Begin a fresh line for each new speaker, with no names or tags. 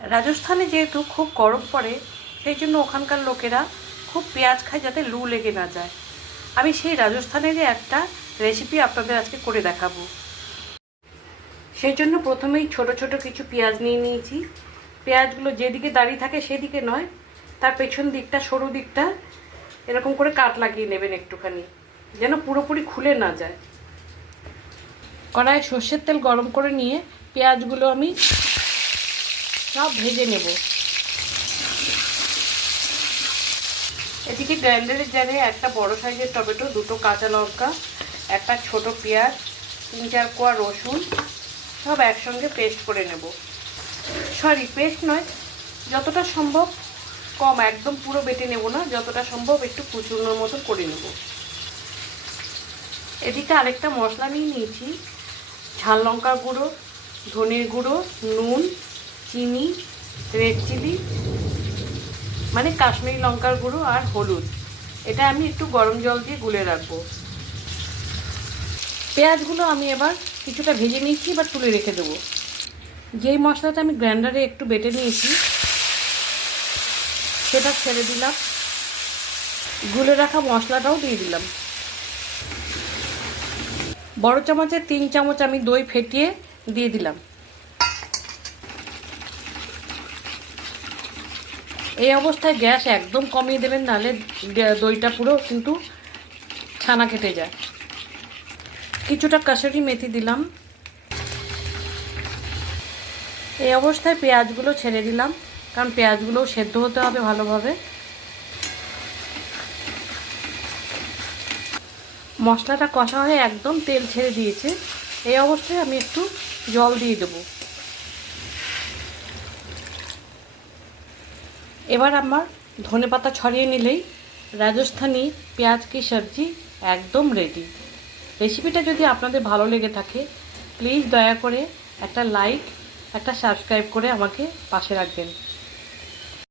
রাজস্থানে যেহেতু খুব গরম পড়ে, সেই জন্য ওখানকার লোকেরা খুব পেঁয়াজ খায় যাতে লু লেগে না যায়। আমি সেই রাজস্থানেরই একটা রেসিপি আপনাদের আজকে করে দেখাবো। সেই জন্য প্রথমেই ছোট ছোট কিছু পেঁয়াজ নিয়ে নিয়েছি। পেঁয়াজগুলো যেদিকে দাঁড়িয়ে থাকে সেদিকে নয়, তার পেছন দিকটা, সরু দিকটা এরকম করে কাট লাগিয়ে নেবেন একটুখানি, যেন পুরোপুরি খুলে না যায়। কড়ায় সর্ষের তেল গরম করে নিয়ে পেঁয়াজগুলো আমি সব ভেজে নেব। এদিকে গ্রাইন্ডারের জায়গায় একটা বড় সাইজের টমেটো, দুটো কাঁচা লঙ্কা, একটা ছোট পেঁয়াজ, তিন চার কোয়া রসুন, সব একসঙ্গে পেস্ট করে নেব। সরি, পেস্ট নয়, যতটা সম্ভব কম, একদম পুরো বেটে নেব না, যতটা সম্ভব একটু কুচুনোর মতো করে নেব। এদিকে আরেকটা মশলা নিয়ে নিয়েছি, ঝাল লঙ্কার গুঁড়ো, ধনের গুঁড়ো, নুন চিনি রেড চিলি মানে কাশ্মীরি লঙ্কার গুঁড়ো আর হলুদ। এটা আমি একটু গরম জল দিয়ে গুলে রাখব। পেঁয়াজগুলো আমি এবার কিছুটা ভেজে নিয়েছি, এবার তুলে রেখে দেবো। যেই মশলাটা আমি গ্রাইন্ডারে একটু বেটে নিয়েছি, সেটা ছেড়ে দিলাম। গুলে রাখা মশলাটাও দিয়ে দিলাম। বড় চামচে তিন চামচ আমি দই ফেটিয়ে দিয়ে দিলাম। এই অবস্থায় গ্যাস একদম কমিয়ে দেবেন, নাহলে দইটা পুরো কিন্তু ছানা কেটে যায়। কিছুটা কাসুরি মেথি দিলাম। এই অবস্থায় পেঁয়াজগুলো ছেড়ে দিলাম, কারণ পেঁয়াজগুলোও সেদ্ধ হতে হবে ভালোভাবে। মশলাটা কষা হয়ে একদম তেল ছেড়ে দিয়েছে। এই অবস্থায় আমি একটু জল দিয়ে দেবো। এবার আমার ধনে পাতা ছড়িয়ে নিলেই রাজস্থানি পেঁয়াজ কি সবজি একদম রেডি রেসিপিটা যদি আপনাদের ভালো লেগে থাকে প্লিজ দয়া করে একটা লাইক একটা সাবস্ক্রাইব করে আমাকে পাশে রাখবেন।